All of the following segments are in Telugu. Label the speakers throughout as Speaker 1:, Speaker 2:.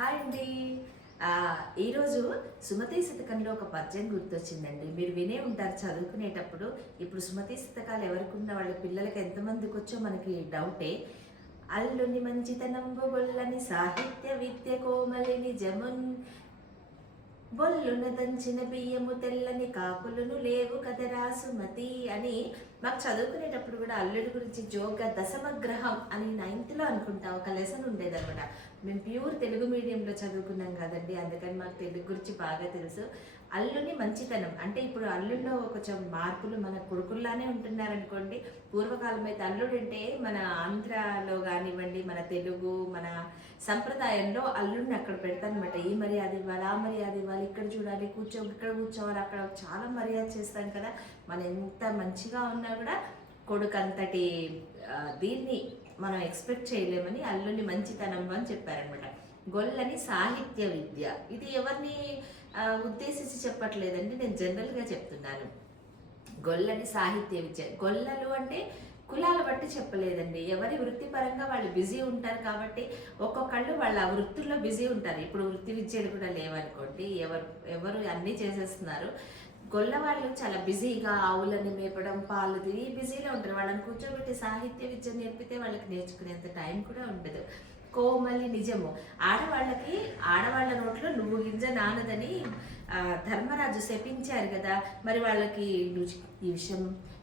Speaker 1: హాయ్ అండి. ఈరోజు సుమతి శతకంలో ఒక పద్యం గుర్తొచ్చిందండి. మీరు వినే ఉంటారు చదువుకునేటప్పుడు. ఇప్పుడు సుమతి శతకాలు ఎవరికి ఉన్న వాళ్ళ పిల్లలకి ఎంతమందికి వచ్చో మనకి డౌటే. అల్లుని మంచితనంబు బొల్లని సాహిత్య విద్య కోమలిని జమున్ బొల్లున దంచిన బియ్యము తెల్లని కాకులను లేవు కదరా సుమతి అని మాకు చదువుకునేటప్పుడు కూడా అల్లుడి గురించి జోక్గా దశమగ్రహం అని నైన్త్లో అనుకుంటా ఒక లెసన్ ఉండేదన్నమాట. మేము ప్యూర్ తెలుగు మీడియంలో చదువుకున్నాం కదండి అందుకని మాకు తెలుగు గురించి బాగా తెలుసు. అల్లుని మంచితనం అంటే ఇప్పుడు అల్లుల్లో కొంచెం మార్పులు మన కొడుకుల్లానే ఉంటున్నారనుకోండి పూర్వకాలం అయితే అల్లుడు అంటే మన ఆంధ్రాలో కానివ్వండి మన తెలుగు మన సంప్రదాయంలో అల్లుడిని అక్కడ పెడతానమాట ఈ మర్యాద ఇవ్వాలి ఆ మర్యాద ఇవ్వాలి ఇక్కడ చూడాలి కూర్చో ఇక్కడ కూర్చోవాలి అక్కడ చాలా మర్యాద చేస్తాం కదా మనం ఎంత మంచిగా ఉన్నా కూడా కొడుకు అంతటి దీన్ని మనం ఎక్స్పెక్ట్ చేయలేమని అల్లుని మంచితనం అని చెప్పారనమాట గొల్లని సాహిత్య విద్య. ఇది ఎవరిని ఉద్దేశించి చెప్పట్లేదండి నేను జనరల్గా చెప్తున్నాను. గొల్లని సాహిత్య విద్య. గొల్లలు అంటే కులాల బట్టి చెప్పలేదండి. ఎవరి వృత్తిపరంగా వాళ్ళు బిజీ ఉంటారు కాబట్టి ఒక్కొక్కళ్ళు వాళ్ళ వృత్తుల్లో బిజీ ఉంటారు. ఇప్పుడు వృత్తి విద్యలు కూడా లేవనుకోండి ఎవరు ఎవరు అన్నీ చేసేస్తున్నారు. గొల్లవాళ్ళు చాలా బిజీగా ఆవులని మేపడం పాలు తిని బిజీలో ఉంటారు. వాళ్ళని కూర్చోబెట్టి సాహిత్య విద్య నేర్పితే వాళ్ళకి నేర్చుకునేంత టైం కూడా ఉండదు. కోమలి నిజము. ఆడవాళ్ళకి ఆడవాళ్ళ నోట్లో నువ్వు గింజ నానదని ధర్మరాజు శపించారు కదా మరి వాళ్ళకి ఈ విషయం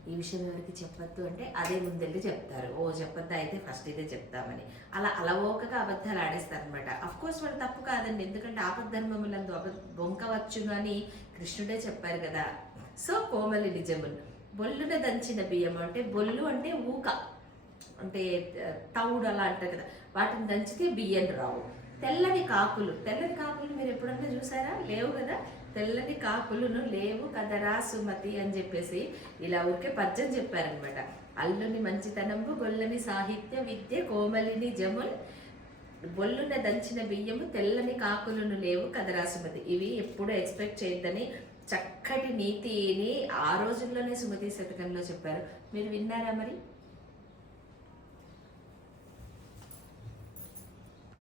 Speaker 1: ఈ విషయం ఎవరికి చెప్పొద్దు అంటే అదే ముందెళ్ళి చెప్తారు. ఓ చెప్పొద్దు అయితే ఫస్ట్ ఇదే చెప్తామని. అలా అలవోకగా అబద్ధాలు ఆడేస్తారు అనమాట అఫ్ కోర్స్ వాళ్ళు తప్పు కాదండి. ఎందుకంటే ఆపద్ధర్మములందు అబ బొంకవచ్చును అని కృష్ణుడే చెప్పారు కదా. సో కోమలి నిజములు. బొల్లున దంచిన బియ్యం అంటే బొల్లు అంటే ఊక. అంటే తౌడు అలా అంటారు కదా వాటిని దంచితే బియ్యం రావు. తెల్లని కాకులు తెల్లని కాకులు మీరు ఎప్పుడన్నా చూసారా? లేవు కదా? తెల్లని కాకులను లేవు కదరా సుమతి అని చెప్పేసి ఇలా ఊరికే పద్యం చెప్పారనమాట. అల్లుని మంచితనంబు గొల్లని సాహిత్య విద్య కోమలిని జముల్ బొల్లున దంచిన బియ్యము తెల్లని కాకులను లేవు కదరా సుమతి ఇవి ఎప్పుడు ఎక్స్పెక్ట్ చేయొద్దని చక్కటి నీతిని ఆ రోజుల్లోనే సుమతి శతకంలో చెప్పారు. మీరు విన్నారా మరి?